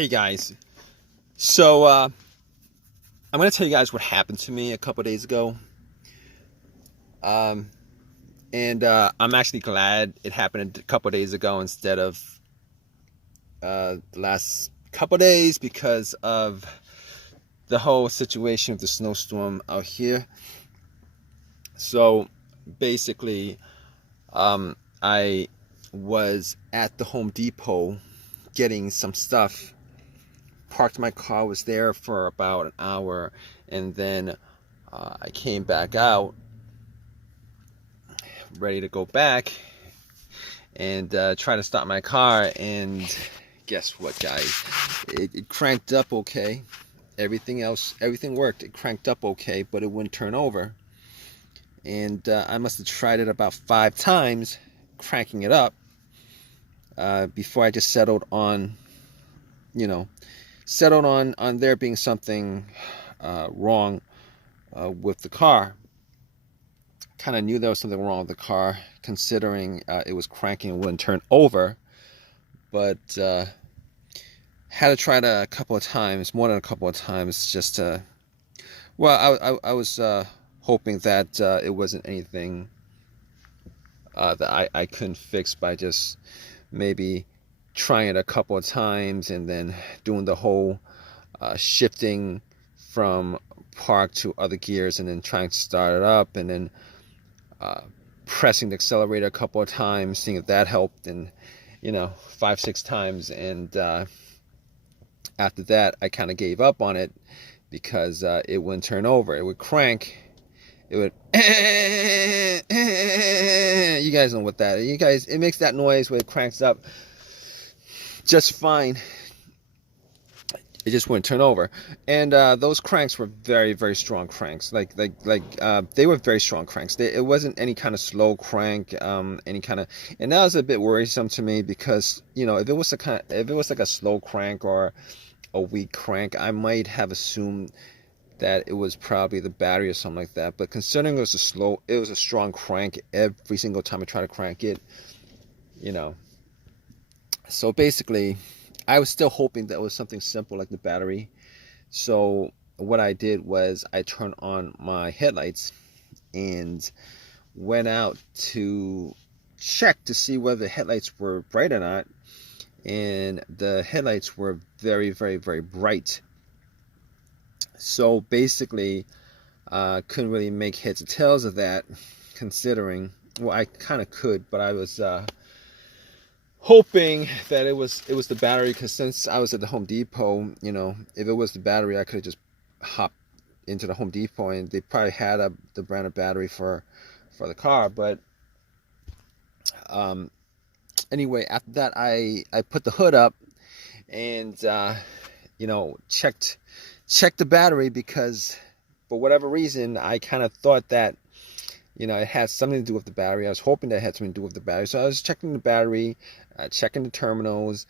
Hey guys, so I'm gonna tell you guys what happened to me a couple days ago, um, and I'm actually glad it happened a couple days ago instead of the last couple days because of the whole situation with the snowstorm out here. So basically, I was at the Home Depot getting some stuff. Parked my car, was there for about an hour, and then I came back out ready to go back and try to start my car, and guess what, guys, it cranked up okay. Everything worked. It cranked up okay, but it wouldn't turn over, and I must have tried it about 5 times cranking it up before I just settled on there being something wrong with the car. Kind of knew there was something wrong with the car, considering it was cranking and wouldn't turn over. But had to try it a couple of times, more than a couple of times, just to. Well, I was hoping that it wasn't anything that I couldn't fix by just maybe trying it a couple of times and then doing the whole shifting from park to other gears and then trying to start it up, and then pressing the accelerator a couple of times, seeing if that helped, and 5-6 times, and after that I kind of gave up on it because it wouldn't turn over. It would crank. It would you guys know what that is. It makes that noise when it cranks up just fine. It just wouldn't turn over, and those cranks were very, very strong cranks. They were very strong cranks. It wasn't any kind of slow crank, any kind of, and that was a bit worrisome to me because if it was like a slow crank or a weak crank, I might have assumed that it was probably the battery or something like that. But considering it was a strong crank every single time I try to crank it, So basically, I was still hoping that it was something simple like the battery. So what I did was I turned on my headlights and went out to check to see whether the headlights were bright or not. And the headlights were very, very, very bright. So basically, couldn't really make heads or tails of that, considering, well, I kind of could, but I was hoping that it was the battery, because since I was at the Home Depot, if it was the battery, I could have just hopped into the Home Depot and they probably had the brand of battery for the car. But anyway, after that, I put the hood up and checked the battery, because for whatever reason I kind of thought that it had something to do with the battery. I was hoping that it had something to do with the battery. So I was checking the battery, checking the terminals,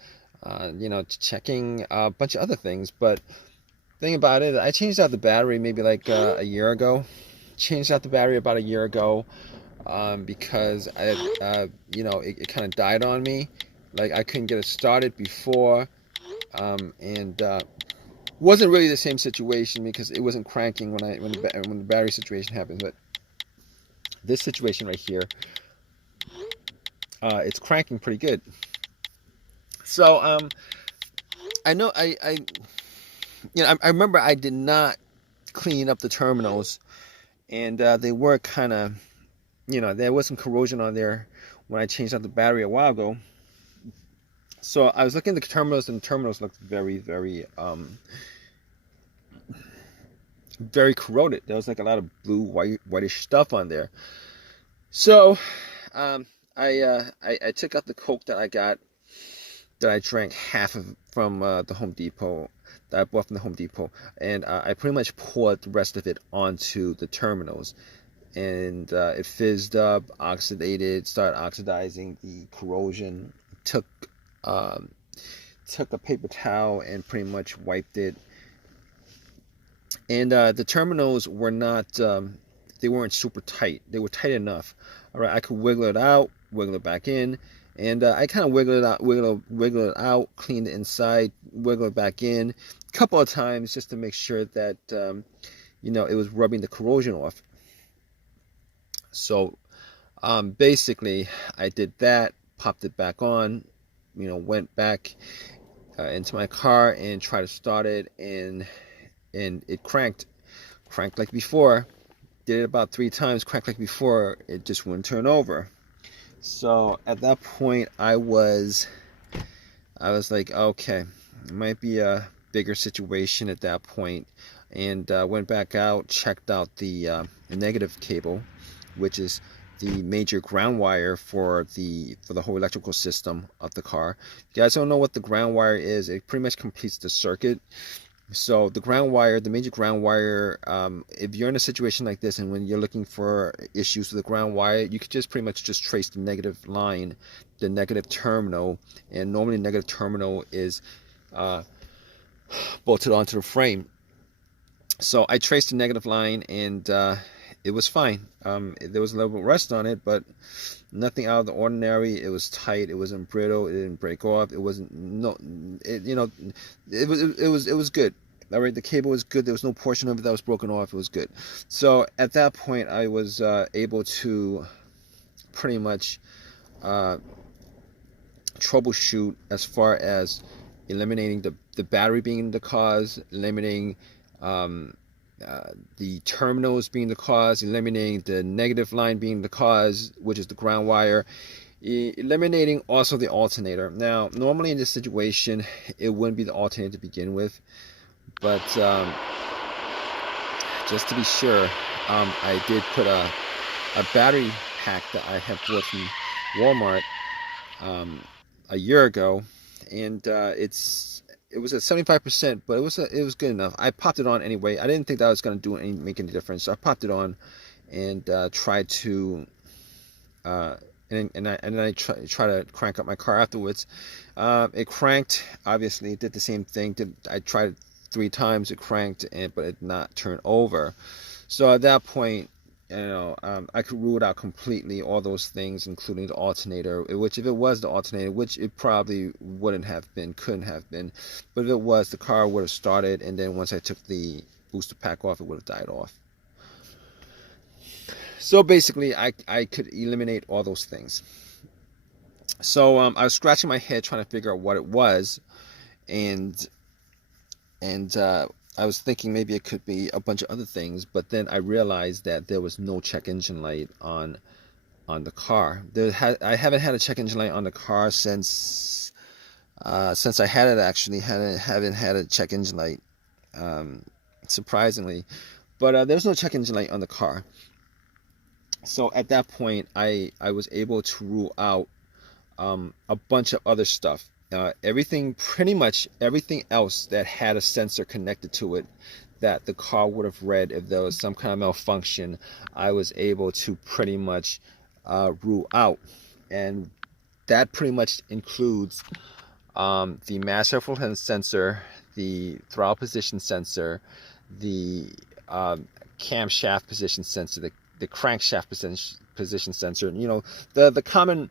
checking a bunch of other things. But thing about it, I changed out the battery maybe like a year ago. Changed out the battery about a year ago because it kind of died on me. Like I couldn't get it started before, and wasn't really the same situation because it wasn't cranking when the battery situation happened. But this situation right here, it's cranking pretty good. So I know I remember I did not clean up the terminals, and they were kind of, there was some corrosion on there when I changed out the battery a while ago. So I was looking at the terminals, and the terminals looked very, very very corroded. There was like a lot of blue, whitish stuff on there. So I took out the Coke that I drank half of from the Home Depot, that I bought from the Home Depot, and I pretty much poured the rest of it onto the terminals, and it fizzed up, started oxidizing. The corrosion took a paper towel and pretty much wiped it. And the terminals were not, they weren't super tight. They were tight enough. All right, I could wiggle it out, wiggle it back in, And I kind of wiggle it out, clean the inside, wiggle it back in a couple of times just to make sure that it was rubbing the corrosion off. So basically, I did that, popped it back on, went back into my car and tried to start it, and it cranked like before. Did it about 3 times, cranked like before. It just wouldn't turn over. So at that point, I was like, okay, it might be a bigger situation at that point, and went back out, checked out the negative cable, which is the major ground wire for the whole electrical system of the car. If you guys don't know what the ground wire is, it pretty much completes the circuit. So the ground wire, the major ground wire, if you're in a situation like this and when you're looking for issues with the ground wire, you could just pretty much just trace the negative line, the negative terminal, and normally the negative terminal is bolted onto the frame. So I traced the negative line, and it was fine. There was a little bit of rust on it, but nothing out of the ordinary. It was tight. It wasn't brittle. It didn't break off. It wasn't it was good. All right, the cable was good. There was no portion of it that was broken off. It was good. So at that point, I was able to pretty much troubleshoot as far as eliminating the battery being the cause, eliminating the terminals being the cause, eliminating the negative line being the cause, which is the ground wire, eliminating also the alternator. Now, normally in this situation, it wouldn't be the alternator to begin with, but just to be sure, I did put a battery pack that I had bought from Walmart a year ago, and it was at 75%, but it was good enough. I popped it on anyway. I didn't think that was going to make any difference, so I popped it on and tried to and I try to crank up my car afterwards. It cranked. Obviously, it did the same thing. I tried it 3 times. It cranked, but it did not turn over. So at that point, I could rule it out completely, all those things, including the alternator, which if it was the alternator, which it probably couldn't have been, but if it was, the car would have started, and then once I took the booster pack off, it would have died off. So basically, I could eliminate all those things. So I was scratching my head trying to figure out what it was, and I was thinking maybe it could be a bunch of other things, but then I realized that there was no check engine light on the car. I haven't had a check engine light on the car since I had it. Actually, haven't had a check engine light, surprisingly, but there was no check engine light on the car. So at that point, I was able to rule out a bunch of other stuff. Pretty much everything else that had a sensor connected to it that the car would have read if there was some kind of malfunction, I was able to pretty much rule out. And that pretty much includes the mass airflow sensor, the throttle position sensor, the camshaft position sensor, the crankshaft position sensor. The common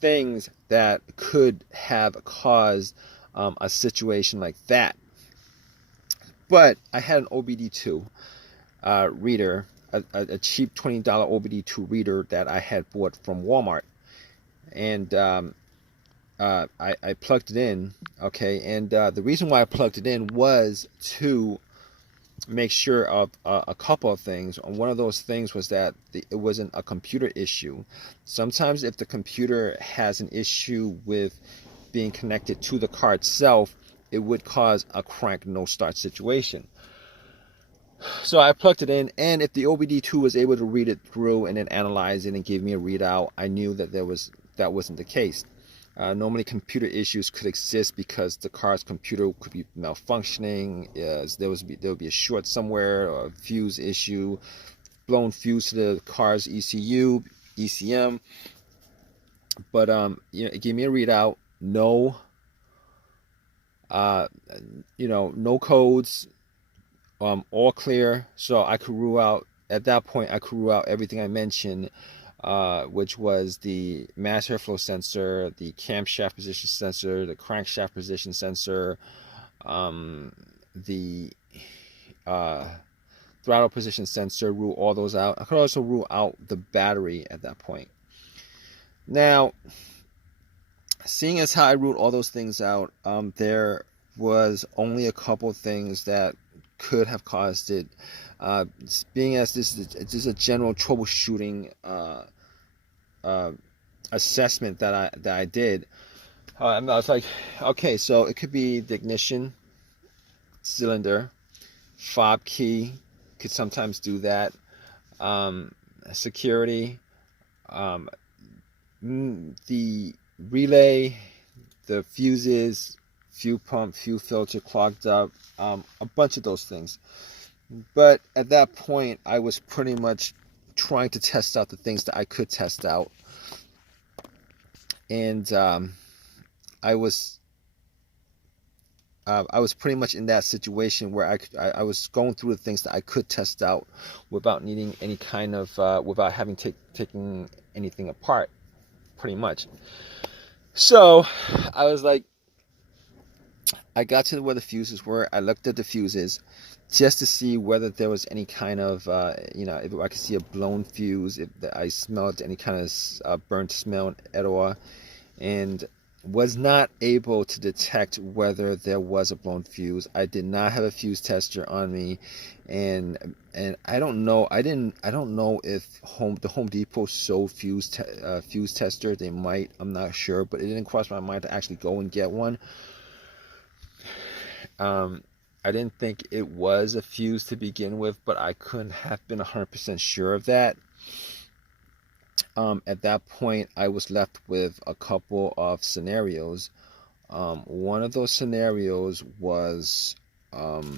things that could have caused a situation like that. But I had an OBD2 reader, a cheap $20 OBD2 reader that I had bought from Walmart, and I plugged it in. Okay, and the reason why I plugged it in was to make sure of a couple of things. One of those things was that it wasn't a computer issue. Sometimes if the computer has an issue with being connected to the car itself, it would cause a crank no start situation. So I plugged it in, and if the OBD2 was able to read it through and then analyze it and give me a readout, I knew that that wasn't the case. Normally computer issues could exist because the car's computer could be malfunctioning. There would be a short somewhere, or a fuse issue, blown fuse to the car's ECU, ECM. But it gave me a readout. No codes, all clear. So I could rule out, at that point, I could rule out everything I mentioned which was the mass airflow sensor, the camshaft position sensor, the crankshaft position sensor, the throttle position sensor, rule all those out. I could also rule out the battery at that point. Now, seeing as how I ruled all those things out, there was only a couple things that could have caused it. Being as this is a general troubleshooting assessment that I did, I was like, okay, so it could be the ignition cylinder, fob key could sometimes do that, security, the relay, the fuses, fuel pump, fuel filter clogged up, a bunch of those things. But at that point, I was pretty much trying to test out the things that I could test out, and I was pretty much in that situation where I was going through the things that I could test out without needing any kind of without having taken anything apart, pretty much. So I was like, I got to where the fuses were. I looked at the fuses just to see whether there was any kind of, if I could see a blown fuse, if I smelled any kind of burnt smell at all, and was not able to detect whether there was a blown fuse. I did not have a fuse tester on me, and I don't know. I don't know if the Home Depot sold fuse tester. They might. I'm not sure, but it didn't cross my mind to actually go and get one. I didn't think it was a fuse to begin with, but I couldn't have been 100% sure of that. At that point, I was left with a couple of scenarios. One of those scenarios was either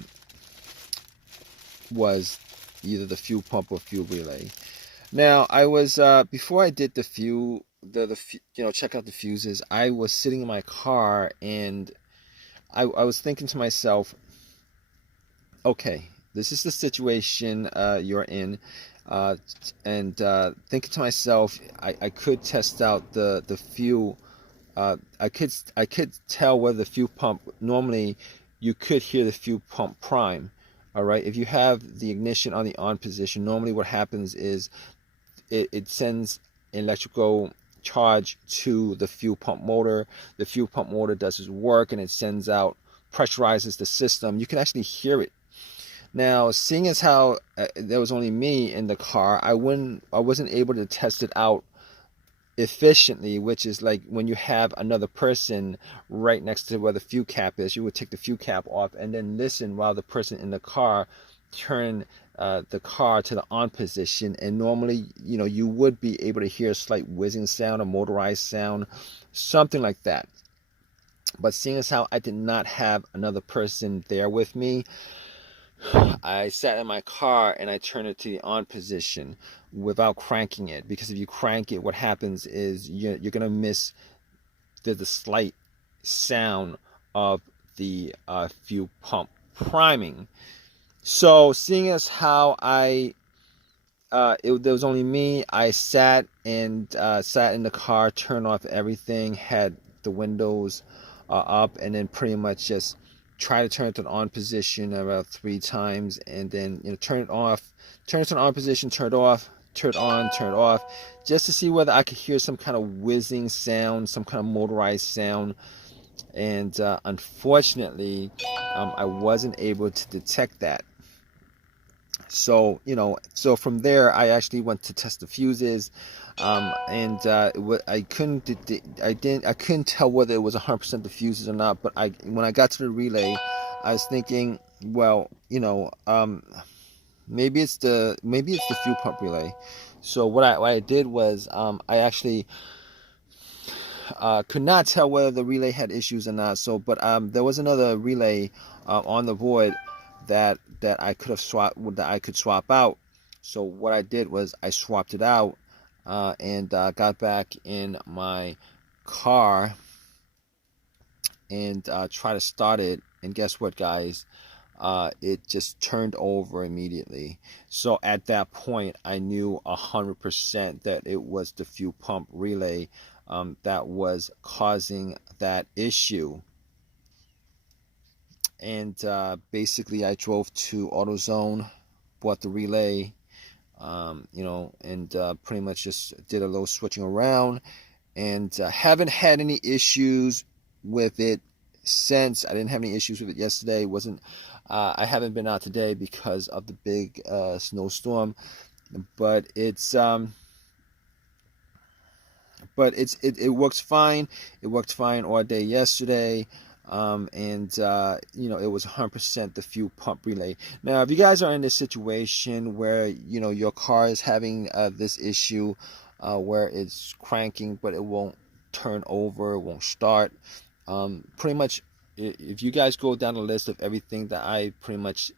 the fuel pump or fuel relay. Now, I was before I did check out the fuses, I was sitting in my car and I was thinking to myself, okay, this is the situation you're in, and thinking to myself, I could test out the fuel. I could tell whether the fuel pump, normally you could hear the fuel pump prime. All right, if you have the ignition on the on position, normally what happens is it sends electrical charge to the fuel pump motor. The fuel pump motor does its work and it sends out, pressurizes the system. You can actually hear it. Now, seeing as how there was only me in the car, I wasn't able to test it out efficiently, which is like when you have another person right next to where the fuel cap is, you would take the fuel cap off and then listen while the person in the car turn the car to the on position, and normally you would be able to hear a slight whizzing sound, a motorized sound, something like that. But seeing as how I did not have another person there with me, I sat in my car and I turned it to the on position without cranking it, because if you crank it, what happens is you're gonna miss the slight sound of the fuel pump priming. So seeing as how there was only me, I sat in the car, turned off everything, had the windows up, and then pretty much just try to turn it to an on position about 3 times, and then turn it off, turn it to an on position, turn it off, turn it on, turn it off, just to see whether I could hear some kind of whizzing sound, some kind of motorized sound. And unfortunately, I wasn't able to detect that. So from there, I actually went to test the fuses, and I couldn't tell whether it was 100% the fuses or not. But when I got to the relay, I was thinking, well, maybe it's the fuel pump relay. So what I did was, I actually could not tell whether the relay had issues or not. So, but there was another relay on the board that I could swap out. So what I did was I swapped it out, and got back in my car and tried to start it. And guess what, guys? it just turned over immediately. So at that point, I knew 100% that it was the fuel pump relay that was causing that issue. And basically, I drove to AutoZone, bought the relay, you know, and pretty much just did a little switching around, and haven't had any issues with it since. I didn't have any issues with it yesterday. Wasn't I haven't been out today because of the big snowstorm, but it works fine. It worked fine all day yesterday. And you know, it was 100% the fuel pump relay. Now, if you guys are in this situation where, you know, your car is having this issue where it's cranking but it won't turn over, it won't start, pretty much if you guys go down the list of everything that I pretty much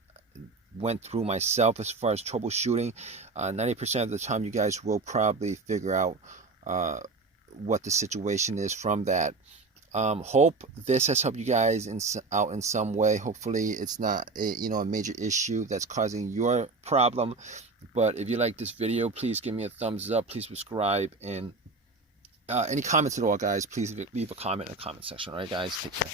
went through myself as far as troubleshooting, 90% of the time you guys will probably figure out what the situation is from that. Hope this has helped you guys out in some way. Hopefully it's not a major issue that's causing your problem. But if you like this video, please give me a thumbs up, please subscribe, and any comments at all, guys, please leave a comment in the comment section. All right, guys, take care.